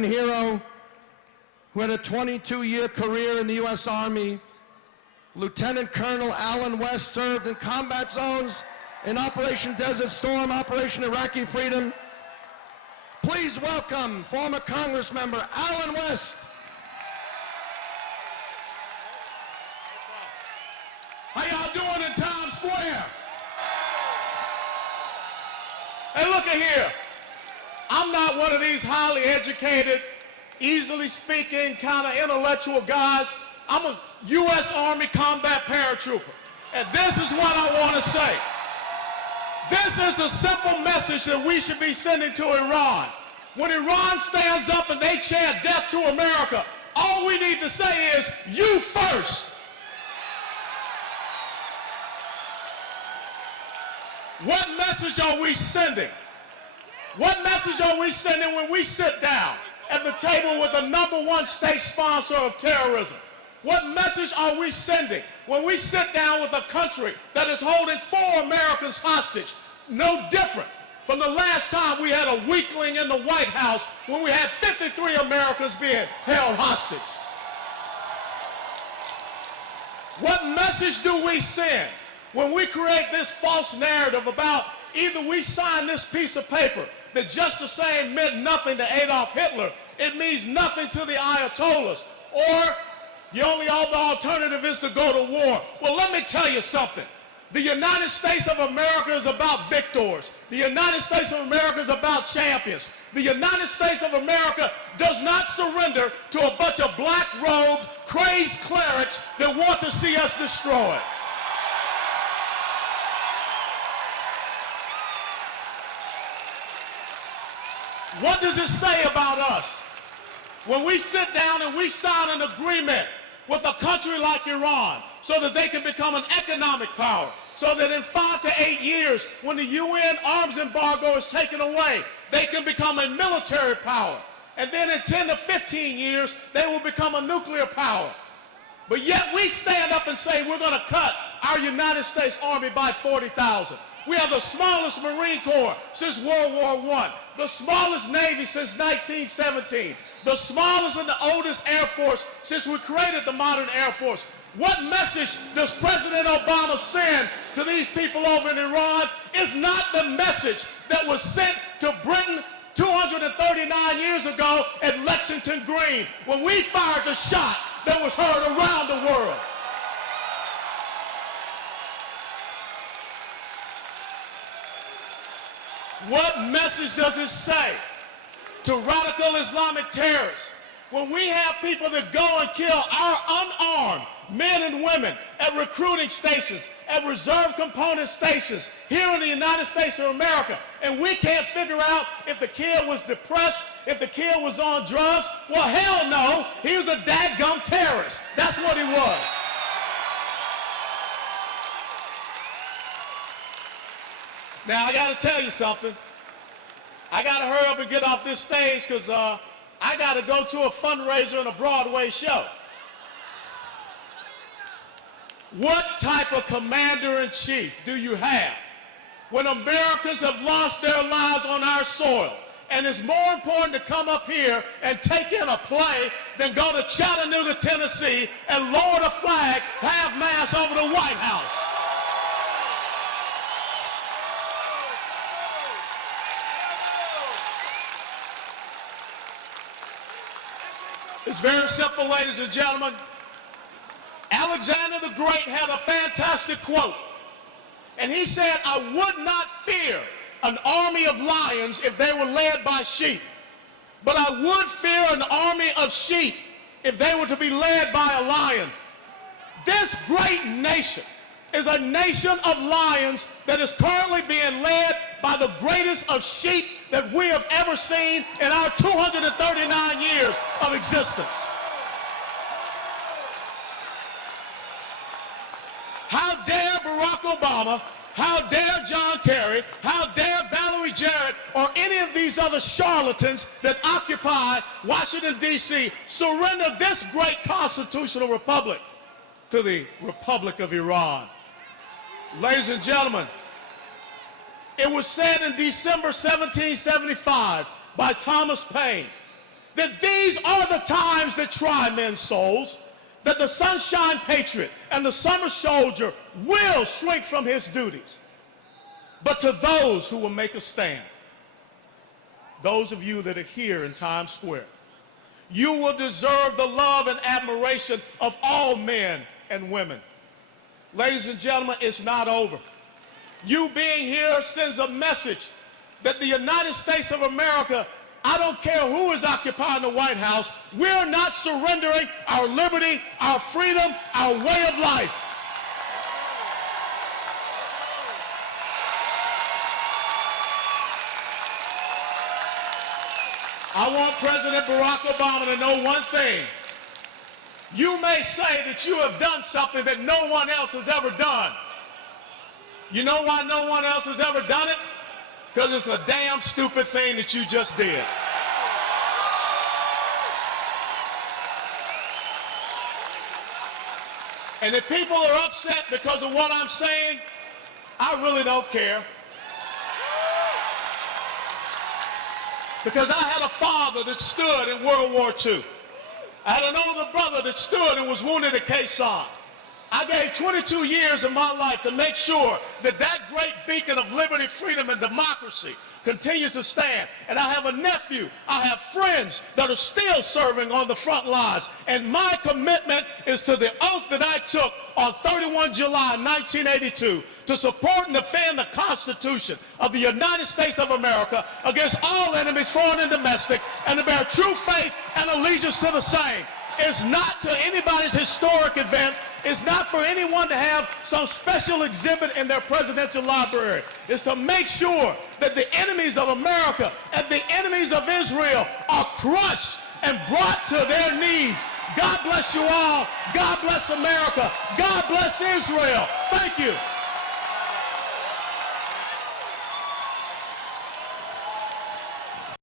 hero who had a 22-year career in the U.S. Army. Lieutenant Colonel Alan West served in combat zones in Operation Desert Storm, Operation Iraqi Freedom. Please welcome former Congressmember Alan West. How y'all doing in Times Square? Hey, look at here. I'm not one of these highly educated, easily speaking, kind of intellectual guys. I'm a U.S. Army combat paratrooper. And this is what I want to say. This is the simple message that we should be sending to Iran. When Iran stands up and they chant death to America, all we need to say is, you first. What message are we sending? What message are we sending when we sit down at the table with the #1 state sponsor of terrorism? What message are we sending when we sit down with a country that is holding 4 Americans hostage? No different from the last time we had a weakling in the White House when we had 53 Americans being held hostage. What message do we send when we create this false narrative about either we sign this piece of paper that just the same meant nothing to Adolf Hitler, it means nothing to the Ayatollahs, or the only other alternative is to go to war? Well, let me tell you something. The United States of America is about victors. The United States of America is about champions. The United States of America does not surrender to a bunch of black-robed, crazed clerics that want to see us destroyed. What does it say about us when we sit down and we sign an agreement with a country like Iran so that they can become an economic power, so that in 5 to 8 years, when the UN arms embargo is taken away, they can become a military power, and then in 10 to 15 years, they will become a nuclear power? But yet we stand up and say we're going to cut our United States Army by 40,000. We have the smallest Marine Corps since World War I, the smallest Navy since 1917, the smallest and the oldest Air Force since we created the modern Air Force. What message does President Obama send to these people over in Iran? Is not the message that was sent to Britain 239 years ago at Lexington Green, when we fired the shot that was heard around the world. What message does it say to radical Islamic terrorists when we have people that go and kill our unarmed men and women at recruiting stations, at reserve component stations here in the United States of America, and we can't figure out if the kid was depressed, if the kid was on drugs? Well, hell no, he was a dadgum terrorist. That's what he was. Now, I got to tell you something. I got to hurry up and get off this stage because I got to go to a fundraiser and a Broadway show. What type of commander-in-chief do you have when Americans have lost their lives on our soil, and it's more important to come up here and take in a play than go to Chattanooga, Tennessee and lower the flag half-mast over the White House? It's very simple, ladies and gentlemen. Alexander the Great had a fantastic quote, and he said, "I would not fear an army of lions if they were led by sheep, but I would fear an army of sheep if they were to be led by a lion." This great nation is a nation of lions that is currently being led by the greatest of sheep that we have ever seen in our 239 years of existence. How dare Barack Obama, how dare John Kerry, how dare Valerie Jarrett, or any of these other charlatans that occupy Washington, D.C., surrender this great constitutional republic to the Republic of Iran. Ladies and gentlemen, it was said in December 1775 by Thomas Paine that these are the times that try men's souls, that the sunshine patriot and the summer soldier will shrink from his duties. But to those who will make a stand, those of you that are here in Times Square, you will deserve the love and admiration of all men and women. Ladies and gentlemen, it's not over. You being here sends a message that the United States of America, I don't care who is occupying the White House, we're not surrendering our liberty, our freedom, our way of life. I want President Barack Obama to know one thing. You may say that you have done something that no one else has ever done. You know why no one else has ever done it? Because it's a damn stupid thing that you just did. And if people are upset because of what I'm saying, I really don't care. Because I had a father that stood in World War II. I had an older brother that stood and was wounded at Quai Son. I gave 22 years of my life to make sure that that great beacon of liberty, freedom, and democracy continues to stand. And I have a nephew, I have friends that are still serving on the front lines. And my commitment is to the oath that I took on 31 July 1982 to support and defend the Constitution of the United States of America against all enemies, foreign and domestic, and to bear true faith and allegiance to the same. It's not to anybody's historic event. It's not for anyone to have some special exhibit in their presidential library. It's to make sure that the enemies of America and the enemies of Israel are crushed and brought to their knees. God bless you all. God bless America. God bless Israel. Thank you.